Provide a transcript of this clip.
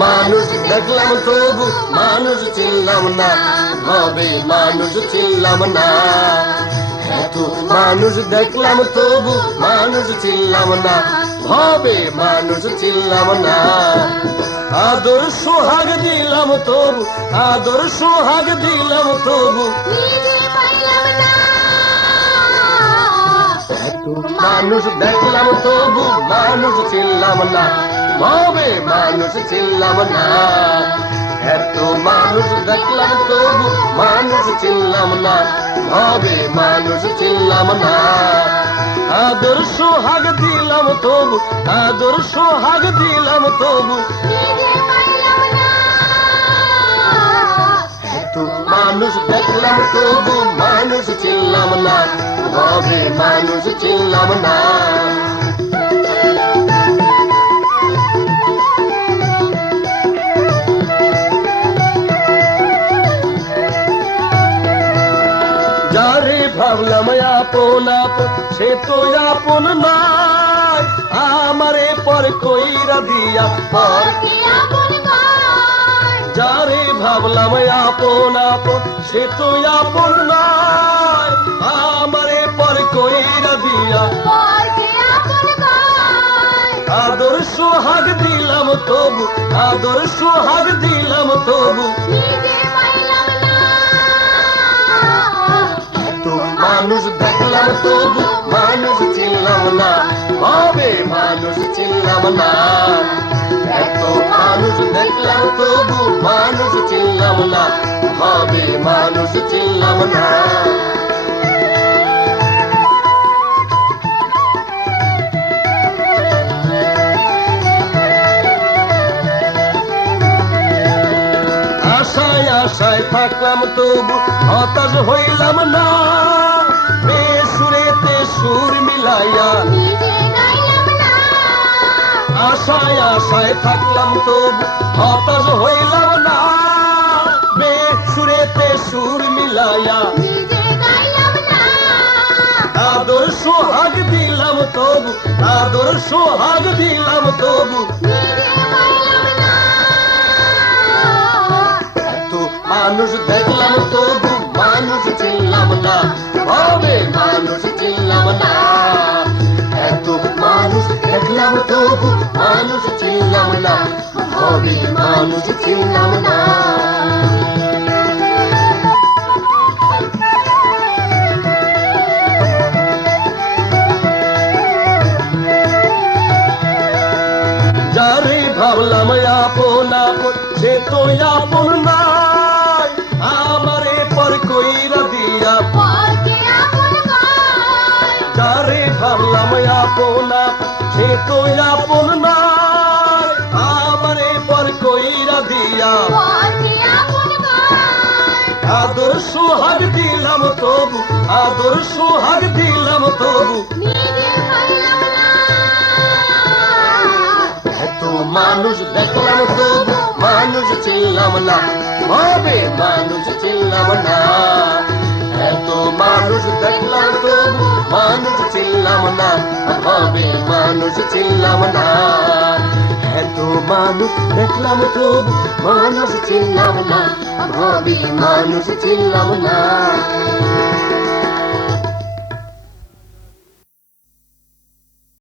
মানুষ দেখলাম তবু মানুষ চিনলাম না। হবে মানুষ চিনলাম না। এত মানুষ দেখলাম তবু মানুষ চিনলাম না। হবে মানুষ চিনলাম না। আদর সোহাগ দিলাম তবু, আদর সোহাগ দিলাম তবু। মানুষ দেখলাম তবু, মানুষ চিনলাম না। হবে মানুষ চিনলাম না। এত মানুষ দেখলাম তবু মানুষ চিনলাম না হবে মানুষ চিনলাম না। আদর সোহাগ দিলাম তবু, আদর সোহাগ দিলাম তবু। এত মানুষ দেখলাম তবু, মানুষ চিনলাম না হবে মানুষ চিনলাম না। যারে ভাবলাম আপন আপন সে তো আপন নাই আমারে পর কইরা দিয়া পর। যারে ভাবলাম আপন আপন সে তো আপন নাই আমারে পর কইরা দিয়া। আদর সোহাগ দিলাম তবু আদর সোহাগ দিলাম তবু। নিজে মানুষ দেখলাম তবু মানুষ চিনলাম না। ভাবে মানুষ চিনলাম না। এত মানুষ দেখলাম তবু মানুষ চিনলাম না। ভাবে মানুষ চিনলাম না। আশায় আশায় থাকলাম তবু হতাশ হইলাম না। বেসুরেতে সুর মিলাইয়া আশায় আশায় থাকলাম তবু হতাশ হইলাম না। বেসুরেতে সুর মিলাইয়া নিজে গাইলাম না আদর সোহাগ দিলাম তবু, আদর সোহাগ দিলাম তবু। মানুষ দেখলাম তবু মানুষ চিনলাম না। হবে মানুষ চিনলাম না। এত মানুষ দেখলাম তবু মানুষ চিনলাম না। হবে মানুষ চিনলাম না। ভাবলাম আপন আপন, সে তো আপন নাই আপন সে তো আপন নাই। আমারে পর কইরা দিয়া। আদর সোহাগ দিলাম তবু, আদর সোহাগ দিলাম তবু। এত মানুষ দেখলাম তবু, মানুষ চিনলাম না। হবে মানুষ চিনলাম না। এত মানুষ দেখলাম তবু, মানুষ চিনলাম না। হবে মানুষ চিনলাম না। এত মানুষ দেখলাম তবু মানুষ চিনলাম না। ভাবি মানুষ চিনলাম না।